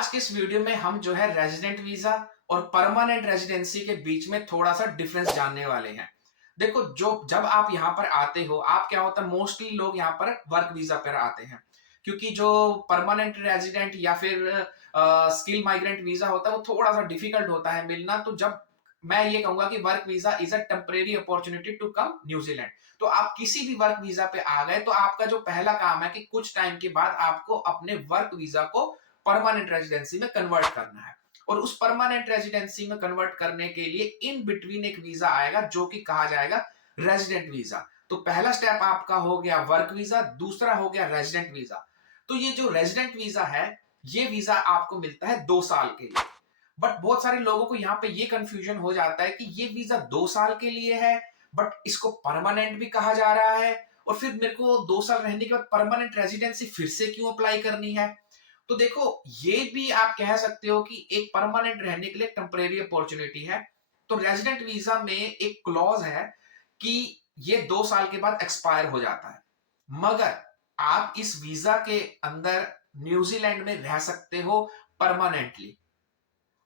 आज के इस वीडियो में हम जो है रेजिडेंट वीजा और परमानेंट रेजिडेंसी के बीच में थोड़ा सा डिफरेंस जानने वाले हैं। देखो, जो जब आप यहाँ पर आते हो, आप क्या होता है, मोस्टली लोग यहाँ पर वर्क वीजा पर आते हैं, क्योंकि जो परमानेंट रेजिडेंट या फिर स्किल माइग्रेंट वीजा होता है वो थोड़ा सा डिफिकल्ट होता है मिलना। तो जब मैं ये कहूंगा कि work visa is a temporary opportunity to come New Zealand, तो आप किसी भी वर्क वीजा पे आ गए तो आपका जो पहला काम है कि कुछ टाइम के बाद आपको अपने वर्क वीजा को परमानेंट रेजिडेंसी में कन्वर्ट करना है। और उस परमानेंट रेजिडेंसी में कन्वर्ट करने के लिए इन बिटवीन एक वीजा आएगा जो कि कहा जाएगा रेजिडेंट वीजा। तो पहला स्टेप आपका हो गया वर्क वीजा, दूसरा हो गया रेजिडेंट वीजा। तो ये जो रेजिडेंट वीजा है, ये वीजा आपको मिलता है 2 साल के लिए। बट बहुत सारे लोगों को यहाँ पे ये कंफ्यूजन हो जाता है कि ये वीजा 2 साल के लिए है, बट इसको परमानेंट भी कहा जा रहा है, और फिर मेरे को 2 साल रहने के बाद परमानेंट रेजिडेंसी फिर से क्यों अप्लाई करनी है। तो देखो, ये भी आप कह सकते हो कि एक परमानेंट रहने के लिए टेम्परेरी अपॉर्चुनिटी है। तो रेजिडेंट वीजा में एक क्लॉज है कि ये 2 साल के बाद एक्सपायर हो जाता है, मगर आप इस वीजा के अंदर न्यूजीलैंड में रह सकते हो परमानेंटली।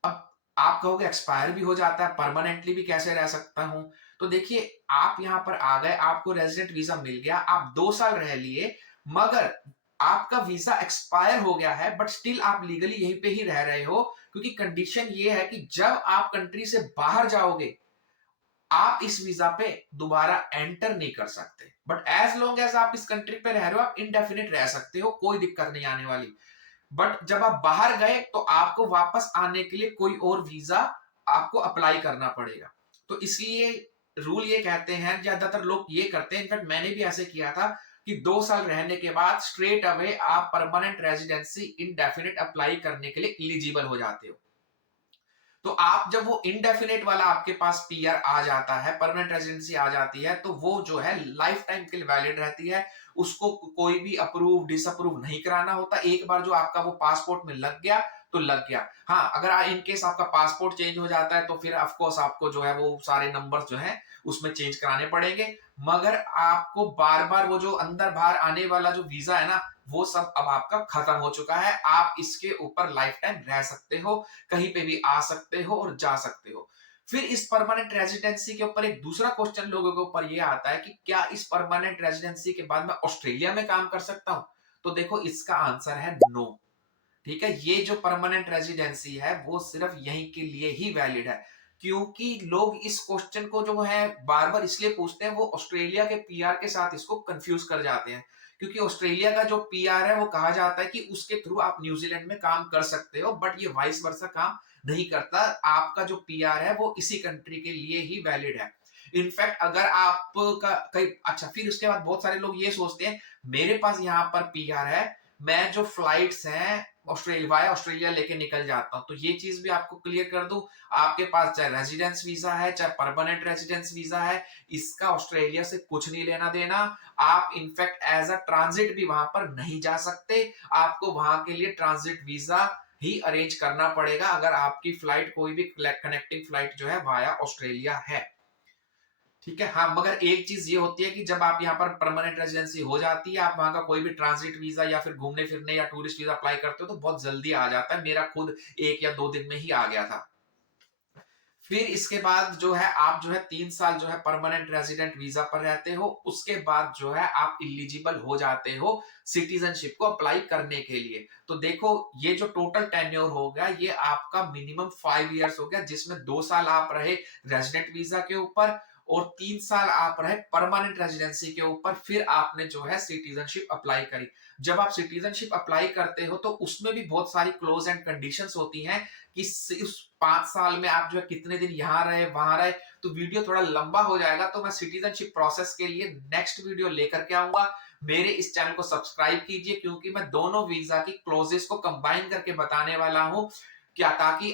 अब आप कहोगे एक्सपायर भी हो जाता है, परमानेंटली भी कैसे रह सकता हूं। तो देखिए, आप यहां पर आ गए, आपको रेजिडेंट वीजा मिल गया, आप 2 साल रह लिए, मगर आपका वीजा एक्सपायर हो गया है, बट स्टिल आप लीगली यहीं पे ही रह रहे हो, क्योंकि कंडीशन ये है कि जब आप कंट्री से बाहर जाओगे, आप इस वीजा पे दोबारा एंटर नहीं कर सकते। बट एज लॉन्ग एज आप इस कंट्री पे रह रहे हो, आप इंडेफिनिट रह सकते हो, कोई दिक्कत नहीं आने वाली। बट जब आप बाहर गए तो आपको वापस आने के लिए कोई और वीजा आपको अप्लाई करना पड़ेगा। तो इसलिए रूल ये कहते हैं, ज्यादातर लोग ये करते हैं, इनफैक्ट मैंने भी ऐसे किया था, कि 2 साल रहने के बाद स्ट्रेट अवे आप परमानेंट रेजिडेंसी इंडेफिनिट अप्लाई करने के लिए एलिजिबल हो जाते हो। तो आप जब वो इंडेफिनेट वाला आपके पास पीआर आ जाता है, परमानेंट रेजिडेंसी आ जाती है, तो वो जो है लाइफ टाइम के लिए वैलिड रहती है। उसको कोई भी अप्रूव डिसअप्रूव नहीं कराना होता। एक बार जो आपका वो पासपोर्ट में लग गया तो लग गया। हाँ, अगर इन केस आपका पासपोर्ट चेंज हो जाता है तो फिर ऑफ कोर्स आपको जो है वो सारे नंबर जो है उसमें चेंज कराने पड़ेंगे। मगर आपको बार बार वो जो अंदर बाहर आने वाला जो वीजा है ना, वो सब अब आपका खत्म हो चुका है। आप इसके ऊपर लाइफ टाइम रह सकते हो, कहीं पे भी आ सकते हो और जा सकते हो। फिर इस परमानेंट रेजिडेंसी के ऊपर एक दूसरा क्वेश्चन लोगों के ऊपर ये आता है कि क्या इस परमानेंट रेजिडेंसी के बाद मैं ऑस्ट्रेलिया में काम कर सकता हूं। तो देखो, इसका आंसर है नो। ठीक है, ये जो परमानेंट रेजिडेंसी है वो सिर्फ यहीं के लिए ही वैलिड है। क्योंकि लोग इस क्वेश्चन को जो है बार बार इसलिए पूछते हैं, वो ऑस्ट्रेलिया के पीआर के साथ इसको कंफ्यूज कर जाते हैं। क्योंकि ऑस्ट्रेलिया का जो पीआर है वो कहा जाता है कि उसके थ्रू आप न्यूजीलैंड में काम कर सकते हो, बट ये वाइस वर्सा काम नहीं करता। आपका जो पीआर है वो इसी कंट्री के लिए ही वैलिड है। इनफैक्ट अगर आपका कहीं अच्छा, फिर उसके बाद बहुत सारे लोग ये सोचते हैं, मेरे पास यहाँ पर पीआर है, मैं जो फ्लाइट्स हैं ऑस्ट्रेलिया वाया ऑस्ट्रेलिया लेके निकल जाता हूं। तो ये चीज भी आपको क्लियर कर दूं, आपके पास चाहे रेजिडेंस वीजा है चाहे परमानेंट रेजिडेंस वीजा है, इसका ऑस्ट्रेलिया से कुछ नहीं लेना देना। आप इनफैक्ट एज अ ट्रांजिट भी वहां पर नहीं जा सकते। आपको वहां के लिए ट्रांजिट वीजा ही अरेंज करना पड़ेगा अगर आपकी फ्लाइट कोई भी कनेक्टिंग फ्लाइट जो है वाया ऑस्ट्रेलिया है। ठीक है, हाँ, मगर एक चीज ये होती है कि जब आप यहाँ पर परमानेंट रेजिडेंसी हो जाती है, आप वहां का कोई भी ट्रांजिट वीजा या फिर घूमने फिरने या टूरिस्ट वीजा अप्लाई करते हो तो बहुत जल्दी आ जाता है। मेरा खुद 1 या 2 दिन में ही आ गया था। फिर इसके बाद जो है आप जो है 3 साल जो है परमानेंट रेजिडेंट वीजा पर रहते हो, उसके बाद जो है आप इलिजिबल हो जाते हो सिटीजनशिप को अप्लाई करने के लिए। तो देखो, ये जो टोटल टेन्योर हो गया, ये आपका मिनिमम 5 इयर्स हो गया, जिसमें 2 साल आप रहे रेजिडेंट वीजा के ऊपर और 3 साल आप रहे परमानेंट रेजिडेंसी के ऊपर। फिर आपने जो है सिटीजनशिप अप्लाई करी। जब आप सिटीजनशिप अप्लाई करते हो तो उसमें भी बहुत सारी क्लोज एंड कंडीशंस होती हैं कि उस 5 साल में आप जो है कितने दिन यहाँ रहे वहां रहे। तो वीडियो थोड़ा लंबा हो जाएगा, तो मैं सिटीजनशिप प्रोसेस के लिए नेक्स्ट वीडियो लेकर के आऊंगा। मेरे इस चैनल को सब्सक्राइब कीजिए, क्योंकि मैं दोनों वीजा की क्लोजेस को कंबाइन करके बताने वाला हूं, क्या ताकि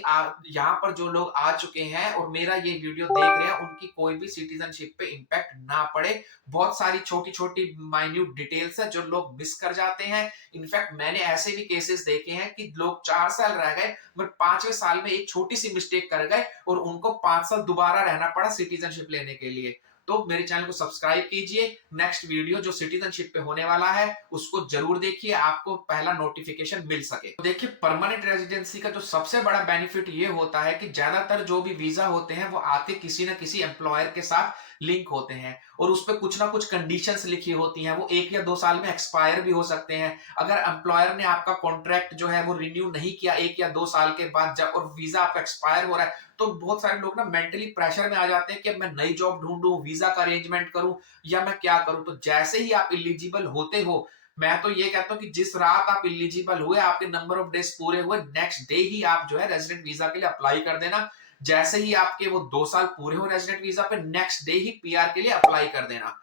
यहाँ पर जो लोग आ चुके हैं और मेरा ये वीडियो देख रहे हैं, उनकी कोई भी सिटीजनशिप पे इंपैक्ट ना पड़े। बहुत सारी छोटी छोटी माइन्यूट डिटेल्स है जो लोग मिस कर जाते हैं। इनफैक्ट मैंने ऐसे भी केसेस देखे हैं कि लोग 4 साल रह गए, बट 5वें साल में एक छोटी सी मिस्टेक कर गए और उनको 5 साल दोबारा रहना पड़ा सिटीजनशिप लेने के लिए। तो मेरे चैनल को सब्सक्राइब कीजिए। नेक्स्ट वीडियो जो सिटीजनशिप पे होने वाला है उसको जरूर देखिए, आपको पहला नोटिफिकेशन मिल सके। तो देखिए, परमानेंट रेजिडेंसी का जो सबसे बड़ा बेनिफिट ये होता है कि ज्यादातर जो भी वीजा होते हैं वो आपके किसी ना किसी एम्प्लॉयर के साथ लिंक होते हैं और उस पर कुछ ना कुछ कंडीशंस लिखी होती हैं। वो 1 या 2 साल में एक्सपायर भी हो सकते हैं। अगर एम्प्लॉयर ने आपका कॉन्ट्रैक्ट जो है वो रिन्यू नहीं किया 1 या 2 साल के बाद, जब और वीजा आपका एक्सपायर हो रहा है, तो बहुत सारे लोग ना मेंटली प्रेशर में आ जाते हैं कि अब मैं नई जॉब ढूंढूं, वीजा का अरेंजमेंट करूं या मैं क्या करूं। तो जैसे ही आप इलिजिबल होते हो, मैं तो ये कहता हूं कि जिस रात आप इलिजिबल हुए, आपके नंबर ऑफ डेज पूरे हुए, नेक्स्ट डे ही आप जो है रेजिडेंट वीजा के लिए अप्लाई कर देना। जैसे ही आपके वो 2 साल पूरे हो रेजिडेंट वीजा पे, नेक्स्ट डे ही पीआर के लिए अप्लाई कर देना।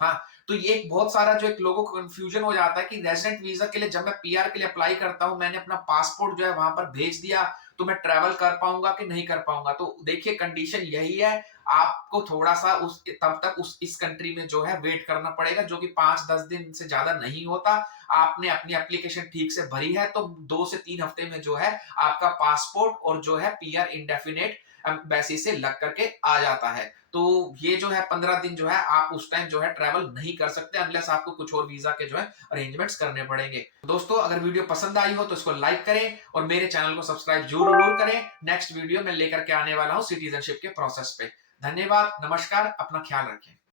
हाँ, तो ये एक बहुत सारा जो एक लोगों को कंफ्यूजन हो जाता है कि रेजिडेंट वीजा के लिए जब मैं पीआर के लिए अप्लाई करता हूं, मैंने अपना पासपोर्ट जो है वहां पर भेज दिया, तो मैं ट्रैवल कर पाऊंगा कि नहीं कर पाऊंगा। तो देखिए, कंडीशन यही है, आपको थोड़ा सा उस तब तक उस इस कंट्री में जो है वेट करना पड़ेगा, जो कि 5-10 दिन से ज्यादा नहीं होता। आपने अपनी एप्लीकेशन ठीक से भरी है तो 2 से 3 हफ्ते में जो है आपका पासपोर्ट और जो है पीआर इंडेफिनेट एम्बेसी से लग करके आ जाता है। तो ये जो है 15 दिन जो है आप उस टाइम जो है ट्रैवल नहीं कर सकते, अनलेस आपको कुछ और वीजा के जो है अरेंजमेंट्स करने पड़ेंगे। दोस्तों, अगर वीडियो पसंद आई हो तो इसको लाइक करें और मेरे चैनल को सब्सक्राइब जरूर करें। नेक्स्ट वीडियो में लेकर के आने वाला हूं सिटीजनशिप के प्रोसेस पे। धन्यवाद, नमस्कार, अपना ख्याल रखें।